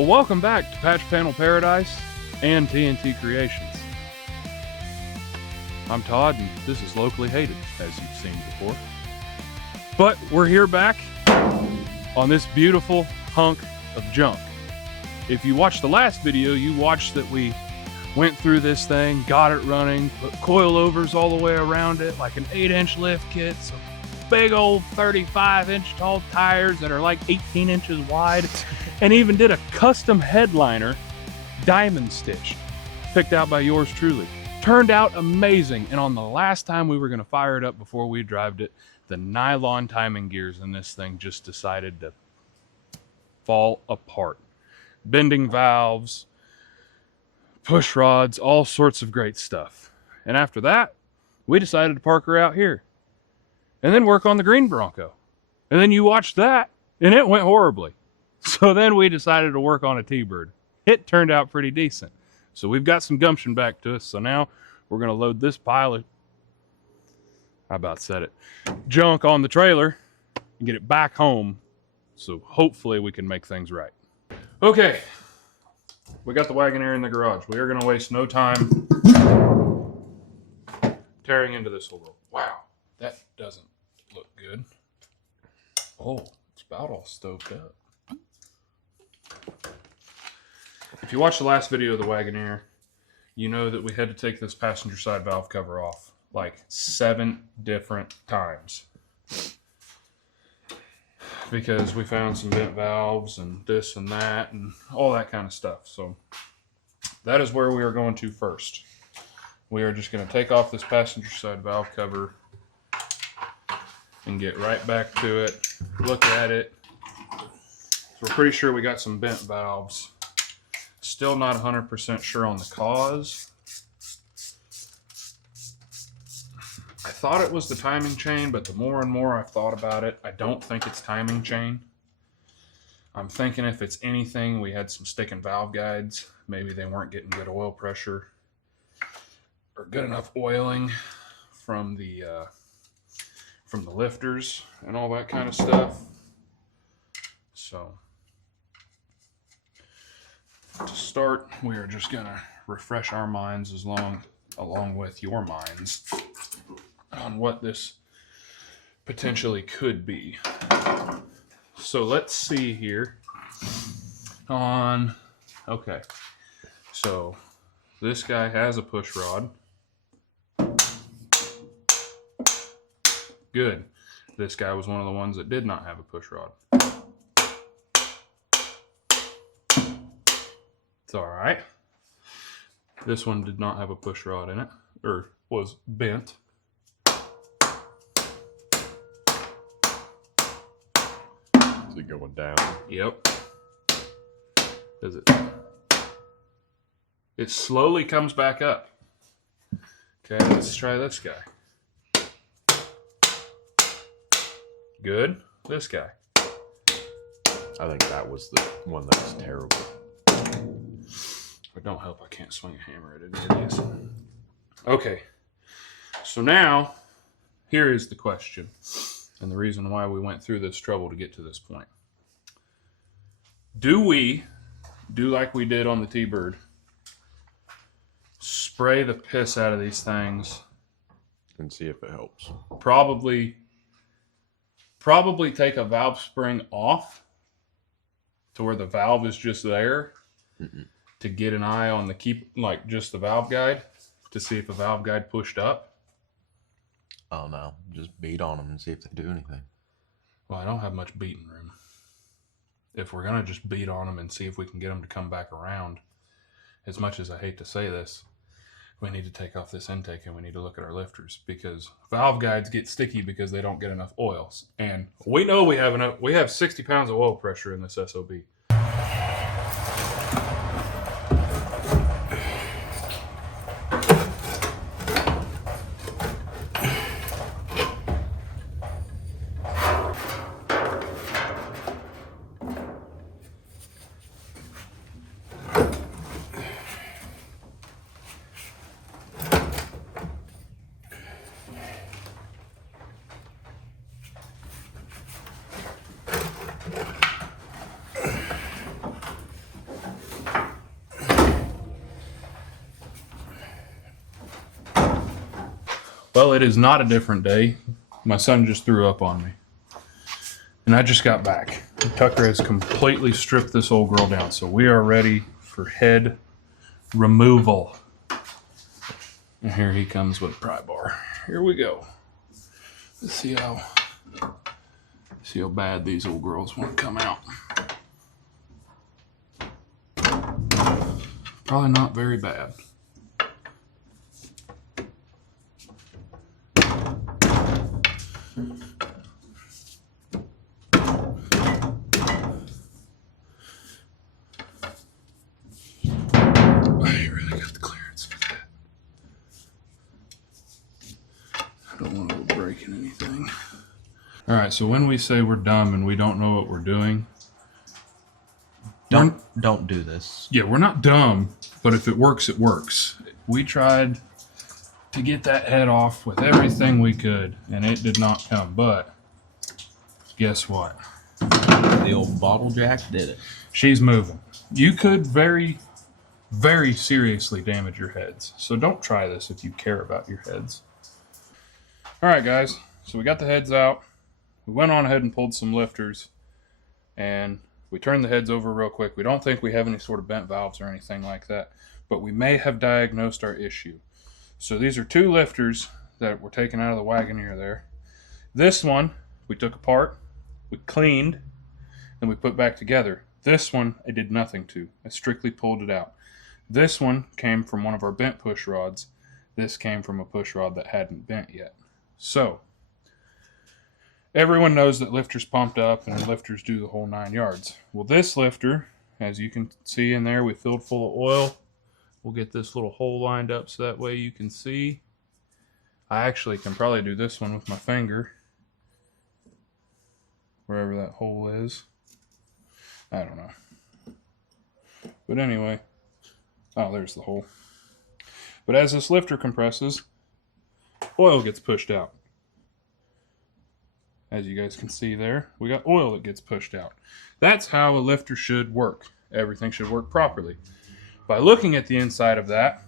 Well, welcome back to Patch Panel Paradise and TNT Creations. I'm Todd, and this is Locally Hated, as you've seen before. But we're here back on this beautiful hunk of junk. If you watched the last video, you watched that we went through this thing, got it running, put coilovers all the way around it, like an 8-inch lift kit, some big old 35-inch tall tires that are like 18 inches wide, and even did a custom headliner, diamond stitch, picked out by yours truly. Turned out amazing, and on the last time we were going to fire it up before we drived it, the nylon timing gears in this thing just decided to fall apart. Bending valves, push rods, all sorts of great stuff. And after that, we decided to park her out here and then work on the green Bronco. And then you watched that, and it went horribly. So then we decided to work on a T-Bird. It turned out pretty decent. So we've got some gumption back to us. So now we're going to load this pile of, I about said it, junk on the trailer and get it back home. So hopefully we can make things right. Okay, we got the Wagoneer in the garage. We are going to waste no time tearing into this whole roll. Wow, that doesn't look good. Oh, it's about all stoked up. If you watched the last video of the Wagoneer, you know that we had to take this passenger side valve cover off like 7 different times because we found some bent valves and this and that and all that kind of stuff. So that is where we are going to first. We are just going to take off this passenger side valve cover and get right back to it, look at it. So we're pretty sure we got some bent valves. Still not 100% sure on the cause. I thought it was the timing chain, but the more and more I've thought about it, I don't think it's timing chain. I'm thinking if it's anything, we had some sticking valve guides. Maybe they weren't getting good oil pressure or good enough oiling from the lifters and all that kind of stuff. So to start, we are just gonna refresh our minds along with your minds on what this potentially could be. So let's see here okay, so this guy has a push rod. Good. This guy was one of the ones that did not have a push rod. It's all right. This one did not have a push rod in it, or was bent. Is it going down? Yep. Does it? It slowly comes back up. Okay, let's try this guy. Good. This guy. I think that was the one that was terrible. If it don't help, I can't swing a hammer at any of these. Okay, so now here is the question, and the reason why we went through this trouble to get to this point. Do we do like we did on the T-Bird? Spray the piss out of these things And see if it helps. Probably take a valve spring off to where the valve is just there. To get an eye on just the valve guide to see if a valve guide pushed up. Oh no, just beat on them and see if they do anything. Well, I don't have much beating room. If we're gonna just beat on them and see if we can get them to come back around, as much as I hate to say this, we need to take off this intake and we need to look at our lifters, because valve guides get sticky because they don't get enough oils. And we know we have 60 pounds of oil pressure in this SOB. Well, it is not a different day. My son just threw up on me. And I just got back. Tucker has completely stripped this old girl down. So we are ready for head removal. And here he comes with a pry bar. Here we go. Let's see how bad these old girls want to come out. Probably not very bad. All right, so when we say we're dumb and we don't know what we're doing, don't do this. Yeah, we're not dumb, but if it works, it works. We tried to get that head off with everything we could, and it did not come. But guess what? The old bottle jack did it. She's moving. You could very, very seriously damage your heads. So don't try this if you care about your heads. All right, guys. So we got the heads out. We went on ahead and pulled some lifters, and we turned the heads over real quick. We don't think we have any sort of bent valves or anything like that, but we may have diagnosed our issue. So these are two lifters that were taken out of the Wagoneer there. This one we took apart, we cleaned, and we put back together. This one I did nothing to. I strictly pulled it out. This one came from one of our bent push rods. This came from a push rod that hadn't bent yet. So everyone knows that lifters pumped up and lifters do the whole 9 yards. Well, this lifter, as you can see in there, we filled full of oil. We'll get this little hole lined up so that way you can see. I actually can probably do this one with my finger, wherever that hole is. I don't know. But anyway, oh, there's the hole. But as this lifter compresses, oil gets pushed out. As you guys can see there, we got oil that gets pushed out. That's how a lifter should work. Everything should work properly. By looking at the inside of that,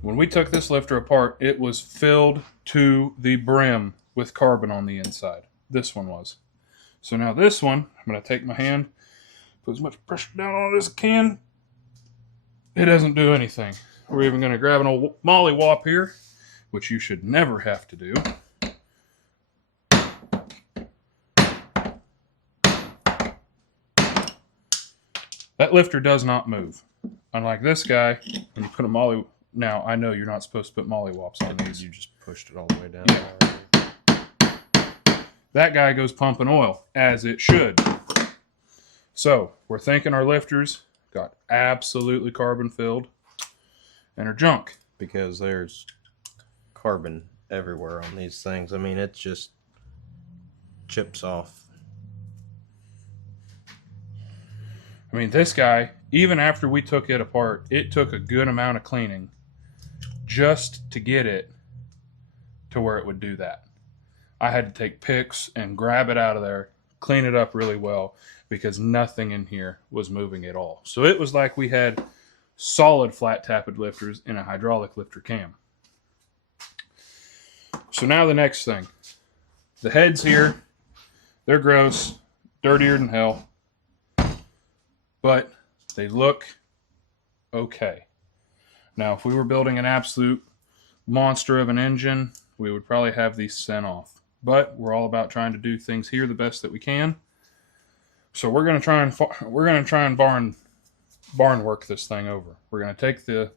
when we took this lifter apart, it was filled to the brim with carbon on the inside. This one was. So now this one, I'm going to take my hand, put as much pressure down on it as I can. It doesn't do anything. We're even going to grab an old mollywop here, which you should never have to do. That lifter does not move. Unlike this guy, when you put a molly... Now, I know you're not supposed to put mollywops on these. You just pushed it all the way down. Yeah. That guy goes pumping oil, as it should. So, we're thinking our lifters got absolutely carbon filled and are junk. Because there's carbon everywhere on these things. I mean, it just chips off. I mean, this guy, even after we took it apart, it took a good amount of cleaning just to get it to where it would do that. I had to take picks and grab it out of there, clean it up really well, because nothing in here was moving at all. So it was like we had solid flat tappet lifters in a hydraulic lifter cam. So now the next thing. The heads here, they're gross, dirtier than hell. But they look okay. Now, if we were building an absolute monster of an engine, we would probably have these sent off. But we're all about trying to do things here the best that we can. So we're going to try and barn work this thing over. We're going to take the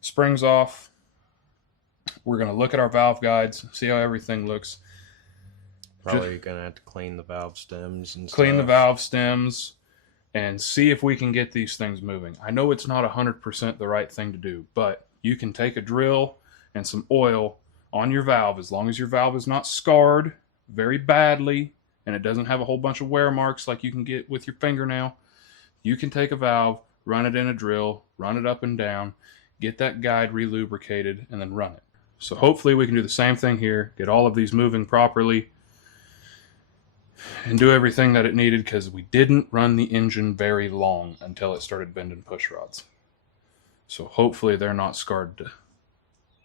springs off. We're going to look at our valve guides, see how everything looks. Probably going to have to clean the valve stems and clean stuff. the valve stems. And see if we can get these things moving. I know it's not 100% the right thing to do, but you can take a drill and some oil on your valve, as long as your valve is not scarred very badly and it doesn't have a whole bunch of wear marks like you can get with your fingernail. You can take a valve, run it in a drill, run it up and down, get that guide relubricated, and then run it. So hopefully we can do the same thing here, get all of these moving properly, and do everything that it needed, because we didn't run the engine very long until it started bending push rods. So hopefully they're not scarred to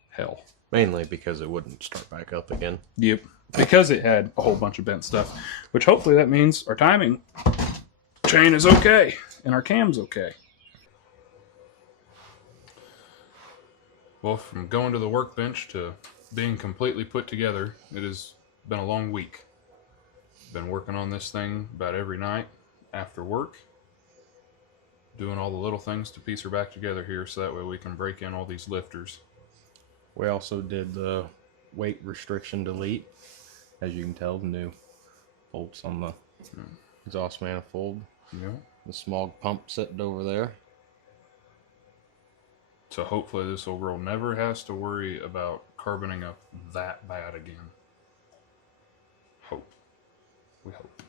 hell. Mainly because it wouldn't start back up again. Yep. Because it had a whole bunch of bent stuff, which hopefully that means our timing chain is okay and our cam's okay. Well, from going to the workbench to being completely put together, it has been a long week. Been working on this thing about every night after work, doing all the little things to piece her back together here so that way we can break in all these lifters. We also did the weight restriction delete. As you can tell, the new bolts on the exhaust manifold. Yeah. The smog pump sitting over there. So hopefully this old girl never has to worry about carboning up that bad again. Hope. We hope.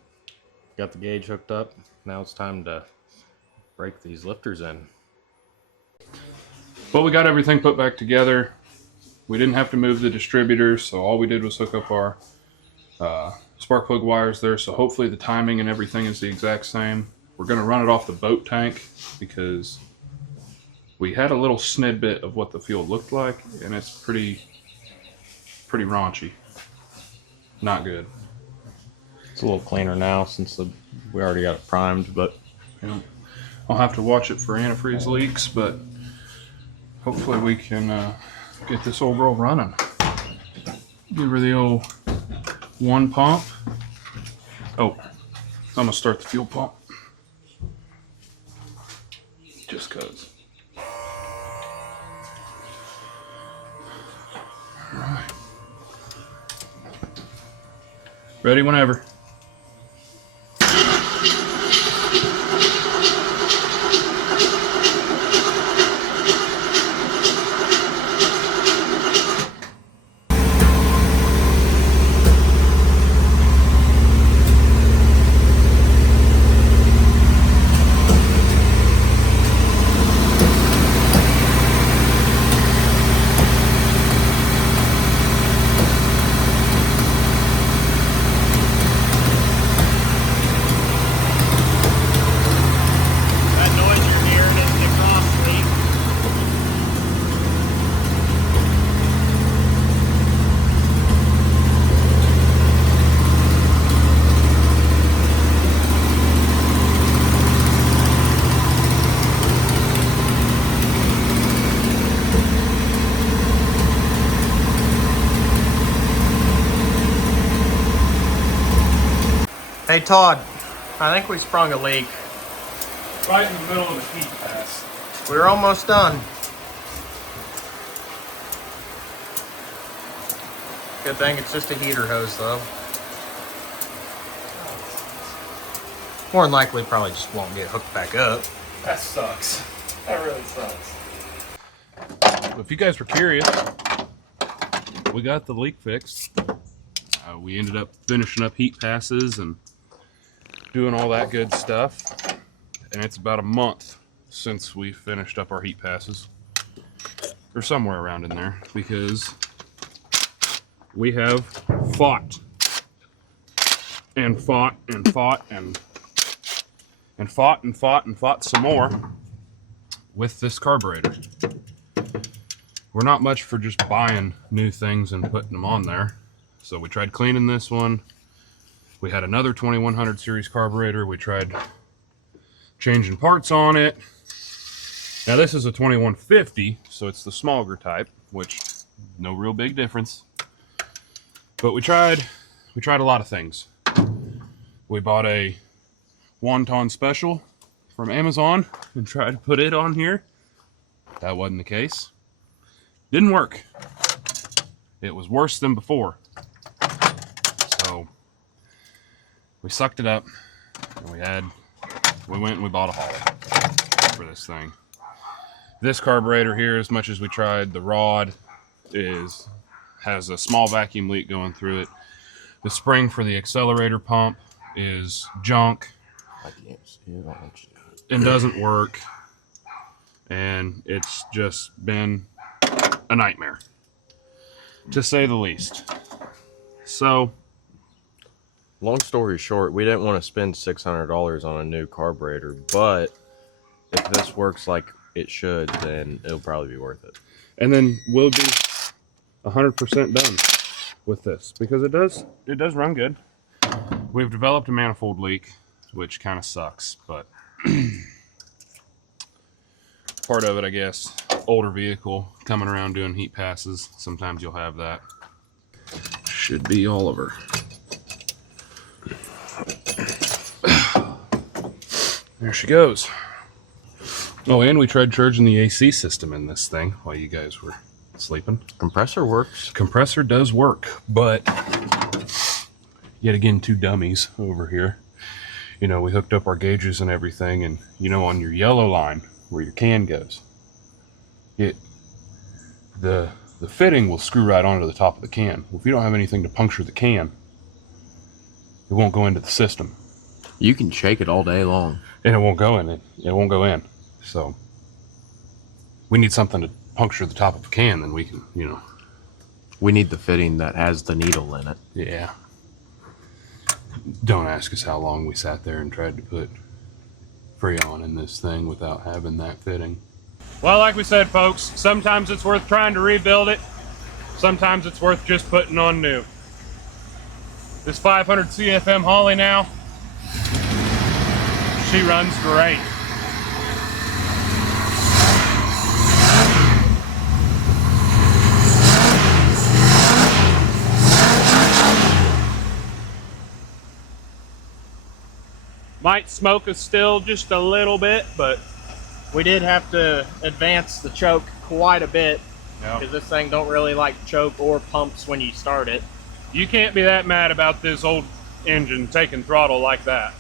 Got the gauge hooked up. Now it's time to break these lifters in. Well, we got everything put back together. We didn't have to move the distributors, so all we did was hook up our spark plug wires there. So hopefully the timing and everything is the exact same. We're going to run it off the boat tank because we had a little snidbit of what the fuel looked like, and it's pretty raunchy. Not good. It's a little cleaner now since we already got it primed, but Yeah. I'll have to watch it for antifreeze leaks, but hopefully we can get this old girl running. Give her the old one pump. Oh, I'm gonna start the fuel pump. Just cause. All right. Ready whenever. hey Todd, I think we sprung a leak. Right in the middle of the heat pass. We're almost done. Good thing it's just a heater hose though. More than likely probably just won't get hooked back up. That sucks. That really sucks. If you guys were curious, we got the leak fixed. We ended up finishing up heat passes and doing all that good stuff. And it's about a month since we finished up our heat passes. Or somewhere around in there, because we have fought and fought and fought and fought and fought and fought some more with this carburetor. We're not much for just buying new things and putting them on there. So we tried cleaning this one. We had another 2100 series carburetor. We tried changing parts on it. Now this is a 2150, so it's the smaller type, which no real big difference. But we tried a lot of things. We bought a wonton special from Amazon and tried to put it on here. That wasn't the case. Didn't work. It was worse than before. So we sucked it up and we went and we bought a hauler for this thing. This carburetor here, as much as we tried, the rod has a small vacuum leak going through it. The spring for the accelerator pump is junk and doesn't work, and it's just been a nightmare, to say the least. So, long story short, we didn't want to spend $600 on a new carburetor, but if this works like it should, then it'll probably be worth it. And then we'll be 100% done with this because it does run good. We've developed a manifold leak, which kind of sucks, but part of it, I guess. Older vehicle coming around doing heat passes. Sometimes you'll have that. Should be Oliver. There she goes. Oh, and we tried charging the AC system in this thing while you guys were sleeping. Compressor works. Compressor does work, but yet again, two dummies over here. You know, we hooked up our gauges and everything, and you know, on your yellow line where your can goes, the fitting will screw right onto the top of the can. Well, if you don't have anything to puncture the can, it won't go into the system. You can shake it all day long, and it won't go in. It won't go in. So we need something to puncture the top of a can, then we can, you know. We need the fitting that has the needle in it. Yeah. Don't ask us how long we sat there and tried to put Freon in this thing without having that fitting. Well, like we said, folks, sometimes it's worth trying to rebuild it. Sometimes it's worth just putting on new. This 500 CFM Holly now, she runs great. Might smoke us still just a little bit, but we did have to advance the choke quite a bit because this thing don't really like choke or pumps when you start it. You can't be that mad about this old engine taking throttle like that.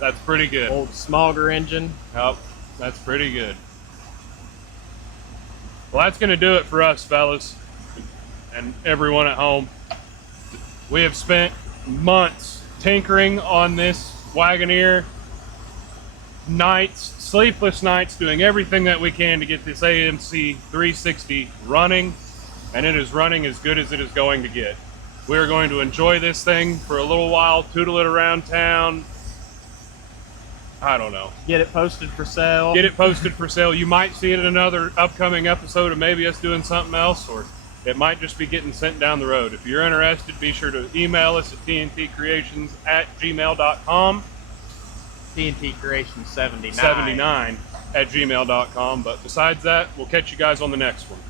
That's pretty good. Old Smogger engine. Yep, that's pretty good. Well, that's going to do it for us, fellas, and everyone at home. We have spent months tinkering on this Wagoneer, nights, sleepless nights, doing everything that we can to get this AMC 360 running, and it is running as good as it is going to get. We are going to enjoy this thing for a little while, tootle it around town. I don't know. Get it posted for sale. Get it posted for sale. You might see it in another upcoming episode of maybe us doing something else, or it might just be getting sent down the road. If you're interested, be sure to email us at tntcreations@gmail.com. TNTcreations79 79 at gmail.com. But besides that, we'll catch you guys on the next one.